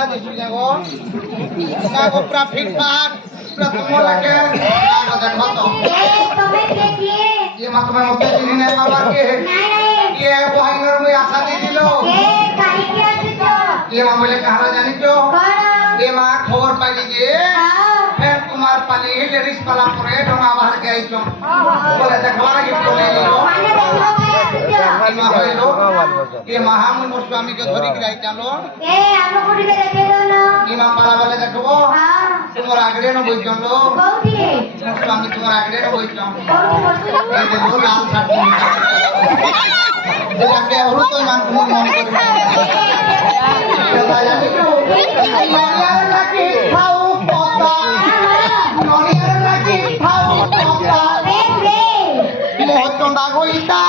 आशा दिसु जागो कागो पूरा फिटफाट पूरा तुम लगे कागो देखो तो तुम्हें के किए ये मत में मुझे चिन्ह नहीं मारवा के नहीं ये बहाइनर में आशा दे दिलो काई के आछी तो ये मां बोले कहां जानी क्यों कौन ये मां खबर पाली जे हां फिर तुम्हार पाली लेडीज पाला परे डोंगा बाहर के आई चो बोले देखवा लगी तो ले लो माने देखो के मां होइलो ये महामुन गोस्वामी के धरी गिराई चालो ए हम कोडी के देखेलो ना इमा पाला बोले देखबो हां तुमर आगरे न बोई चलो कोठी गोस्वामी तुमर आगरे न बोई चलो कोठी बसु ये देखो लाल शर्ट ये लगे और तो मान तुम मन कर ननियार लागी खाऊ पोता ननियार लागी खाऊ पोता रे मोहचंदा गोइता